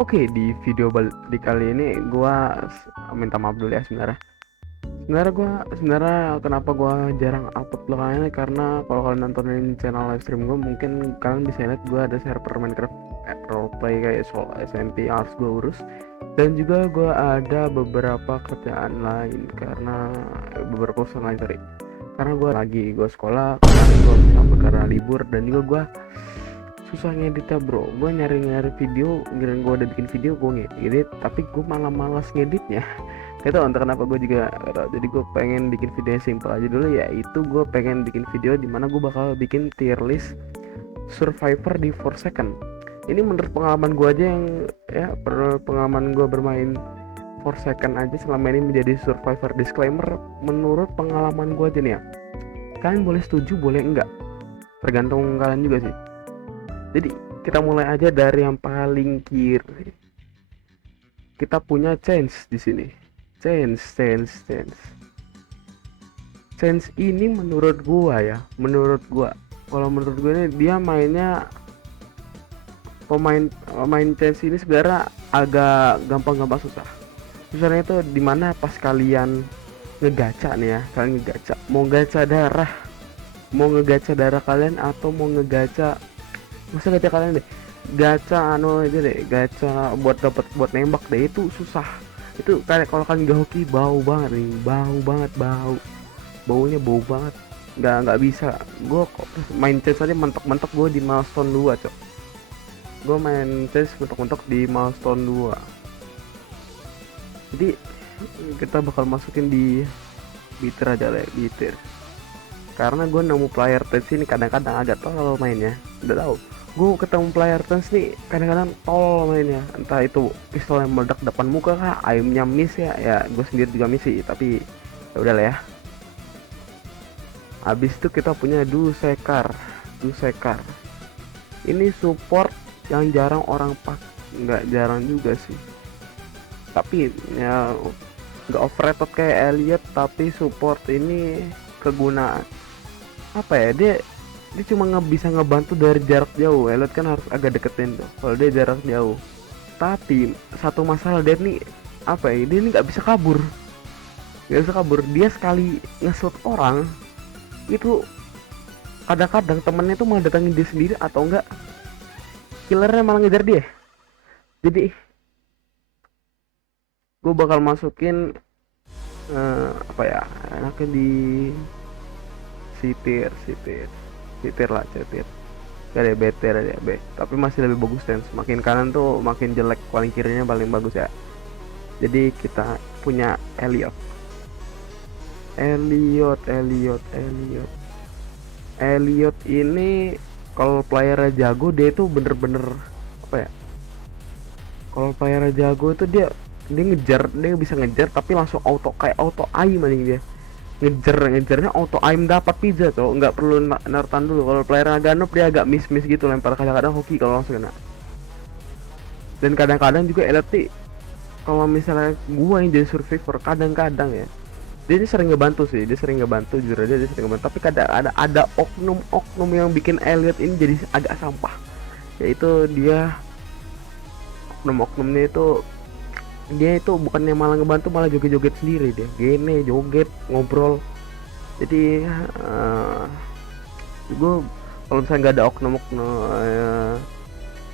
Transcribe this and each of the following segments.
Oke, di di kali ini gua minta maaf dulu ya sebenarnya. Sebenarnya kenapa gua jarang upload belakangan ini karena kalau kalian nontonin channel live stream gua mungkin kalian bisa lihat gua ada server Minecraft roleplay kayak soal SMP yang harus gua urus, dan juga gua ada beberapa kerjaan lain karena beberapa urusan lain, sorry. Karena gua sekolah, kemarin gua bisa upload karena libur, dan juga gua susah ngeditnya bro. Gue nyari video, giliran gue udah bikin video gue ngedit, tapi gue malah malas ngeditnya. Gak tau entah kenapa, gue juga gak tau. Jadi gue pengen bikin video yang simple aja dulu, yaitu gue pengen bikin video dimana gue bakal bikin tier list Survivor di 4 second. Ini menurut pengalaman gue aja, yang ya pengalaman gue bermain 4 second aja selama ini menjadi Survivor. Disclaimer, menurut pengalaman gue aja nih ya, kalian boleh setuju boleh enggak, tergantung kalian juga sih. Jadi kita mulai aja dari yang paling kiri. Kita punya Chance di sini. Chance ini menurut gua ya, kalau menurut gua ini dia mainnya, pemain Chance ini sebenarnya agak gampang susah. Susahnya itu dimana pas kalian ngegacha nih ya, kalian ngegacha, mau ngegacha darah kalian atau mau ngegacha, masa gacha kalian deh, gacha aja deh, gacha buat nembak deh, itu susah. Itu kayak kalau kalian gak hoki, bau banget nih, baunya bau banget, nggak bisa. Gue main chess aja mentok-mentok gue di milestone 2 cok. Gue main chess mentok-mentok di milestone 2. Jadi kita bakal masukin di bitter aja lah, bitter, karena gue nemu player chess ini kadang-kadang agak tolol mainnya. Udah tahu, gue ketemu player Tens nih kadang-kadang tol mainnya, entah itu pistol yang meledak depan muka kah, aimnya miss ya gue sendiri juga miss sih, tapi ya udah lah ya. Habis itu kita punya Dusekar. Ini support yang jarang orang nggak jarang juga sih, tapi ya nggak overrated kayak Elliot, tapi support ini kegunaan apa ya, dia cuma bisa ngebantu dari jarak jauh. Elliot kan harus agak deketin tuh kalau dia jarak jauh. Tapi satu masalah dia nih, apa ya, dia ini nggak bisa kabur. Dia sekali ngesut orang itu, kadang-kadang temennya tuh malah datangin dia sendiri, atau enggak killernya malah ngejar dia. Jadi gue bakal masukin apa ya, enaknya di sitir lah, cetir gak ada better ya tapi masih lebih bagus Chance. Makin kanan tuh makin jelek, paling kirinya paling bagus ya. Jadi kita punya Elliot ini kalau playernya jago, dia itu bener-bener apa ya, kalau playernya jago itu dia bisa ngejar tapi langsung auto aim anjing. Dia ngejarnya auto aim, dapat pizza tuh, nggak perlu nartan dulu. Kalau player agak noob, dia agak miss gitu, lempar kadang-kadang hoki kalau langsung kena. Dan kadang-kadang juga Elite, kalau misalnya gua yang jadi survivor, kadang-kadang ya dia sering ngebantu jujur aja, dia sering ngebantu, tapi kadang ada oknum yang bikin Elliot ini jadi agak sampah, yaitu dia oknumnya itu, dia itu bukannya malah ngebantu, malah joget-joget sendiri. Dia gini joget ngobrol. Jadi gue kalau misalnya nggak ada oknum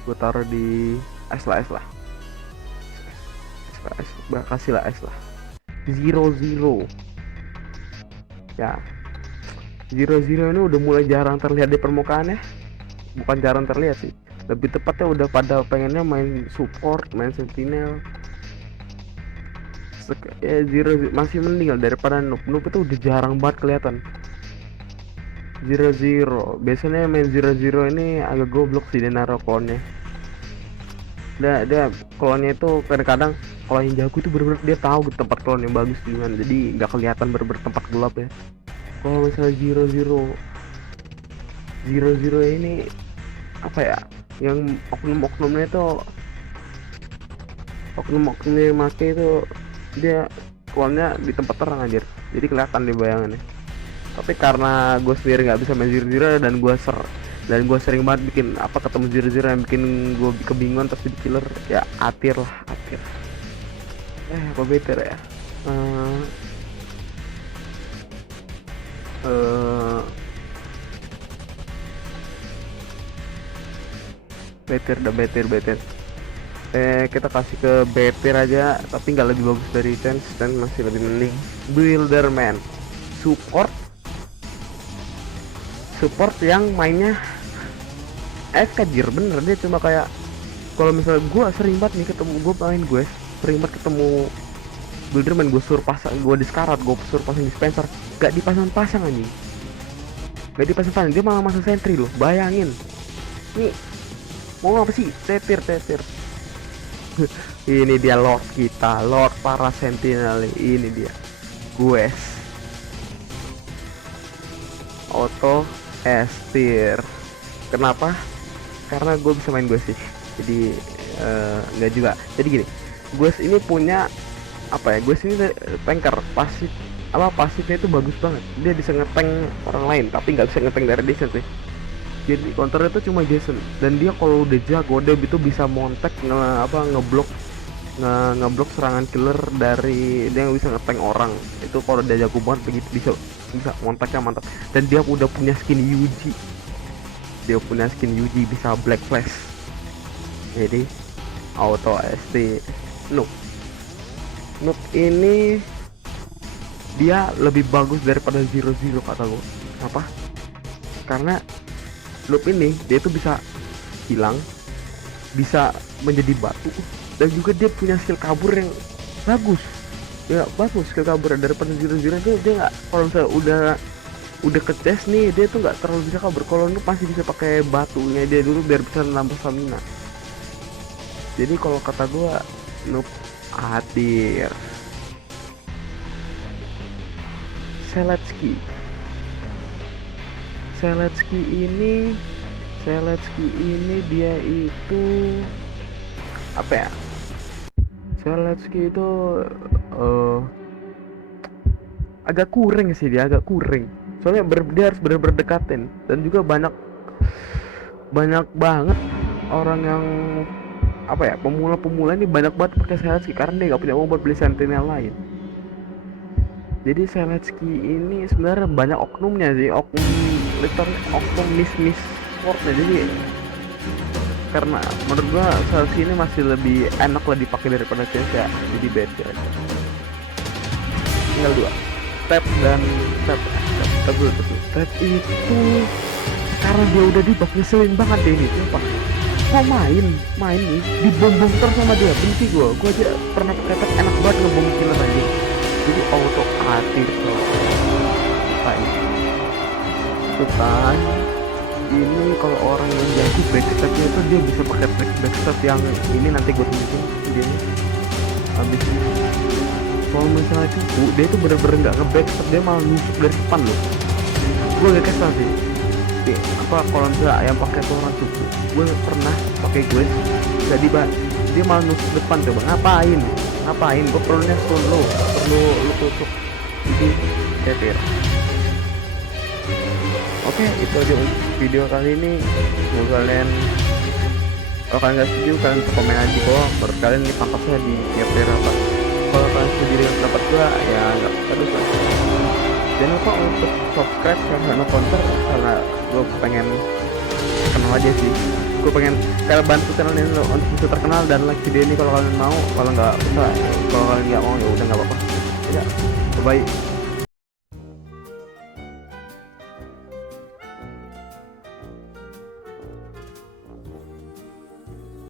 gue taruh di S lah, kasih lah S lah. Zero ya, Zero ini udah mulai jarang terlihat di permukaan ya. Bukan jarang terlihat sih, lebih tepatnya udah pada pengennya main support, main sentinel. Zero masih mending daripada noob itu udah jarang banget kelihatan. Zero biasanya main Zero ini agak goblok sih, dia naruh klonnya. Dia klonnya itu kadang-kadang, kalau yang jago itu bener-bener dia tahu tempat klon yang bagus di mana, jadi nggak kelihatan bener-bener tempat gelap ya. Kalau misalnya Zero ini apa ya, yang oknumnya itu, oknumnya make itu, dia klonnya di tempat terang aja, jadi kelihatan di bayangannya. Tapi karena gue sendiri nggak bisa main Zero dan gue Dan gue sering banget bikin apa ketemu zero yang bikin gue kebingungan terus jadi killer. Ya Atir lah, Atir. Apa better ya? Eh eh better, dah better. Kita kasih ke better aja, tapi nggak lebih bagus dari Chance dan masih lebih mending Builderman. Support yang mainnya kajir bener, dia cuma kayak kalau misalnya gue sering banget nih ketemu, gue main gue sering banget ketemu Builderman, gue suruh pasang, gue diskarat, gue suruh pasang dispenser, gak dipasang anjing, gak dipasang, dia malah masang sentry loh. Bayangin nih, mau apa sih? Tetir ini dia Lord kita, Lord para Sentinel, ini dia gue auto estir. Kenapa? Karena gue bisa main gue sih, jadi nggak juga. Jadi gini, gue ini punya apa ya, gue sini tanker pasifnya itu bagus banget, dia bisa ngetank orang lain tapi nggak bisa ngetank dari Jason sih. Jadi counter itu cuma Jason, dan dia kalau udah jago dia itu bisa montek ngeblok serangan killer dari dia, yang bisa ngetank orang itu. Kalau dia jago banget begitu bisa monteknya mantap. Dan dia udah punya skin Yuji, bisa Black Flash, jadi auto ST. Noob ini dia lebih bagus daripada Zero kata gue. Apa? Karena Noob ini dia tuh bisa hilang, bisa menjadi batu, dan juga dia punya skill kabur yang bagus. Skill kabur daripada Zero tuh dia nggak, kalau misalnya udah ke chest nih, dia tuh nggak terlalu bisa kabur. Kalau Noob pasti bisa pakai batunya dia dulu biar bisa nambah stamina. Jadi kalau kata gue Noob Atir. Seletsky ini dia itu apa ya? Seletsky itu agak kurang sih, soalnya dia harus bener-bener dekatin, dan juga banyak banget orang yang apa ya, pemula ini banyak banget pakai Seletsky karena dia nggak punya uang buat beli sentinel lain. Jadi Seletsky ini sebenarnya banyak oknumnya sih, oknum miss sportnya. Jadi karena menurut gua Seletsky ini masih lebih enak lah dipakai daripada Chance ya, jadi better aja. Tinggal dua, tap itu karena dia udah di buff, ngeselin banget deh ini. Sumpah, gua main nih dibombong terus sama dia, benci gua aja pernah pakai tap enak banget ngebom killer aja. Jadi auto Atir tuh kan ini kalau orang yang jago backstepnya itu dia bisa pakai backstep yang ini, nanti gue tunjukin videonya habis ini. Kalau misalnya cupu, dia itu bener-bener nggak nge-backstep, dia malah nusuk dari depan loh. Gue gak kesal sih. Kalau misalnya yang pakai orang cupu, gue pernah pakai gue jadi dia malah nusuk depan. Coba ngapain gue perlunya stun lo, perlu lu tusuk. Jadi Tetir. Oke, itu aja untuk video kali ini. Kalau kalian nggak setuju, kalian komen aja di bawah. Menurut kalian ini pangkatnya di tiap apa. Kalau kalian setuju dengan pendapat gua, ya nggak apa-apa. Jangan lupa untuk subscribe karena counter, karena gue pengen kenal aja sih. Gue pengen kalian bantu channel ini untuk bisa terkenal, dan like video ini kalau kalian mau. Kalau kalian nggak mau ya udah nggak apa-apa. Ya, bye.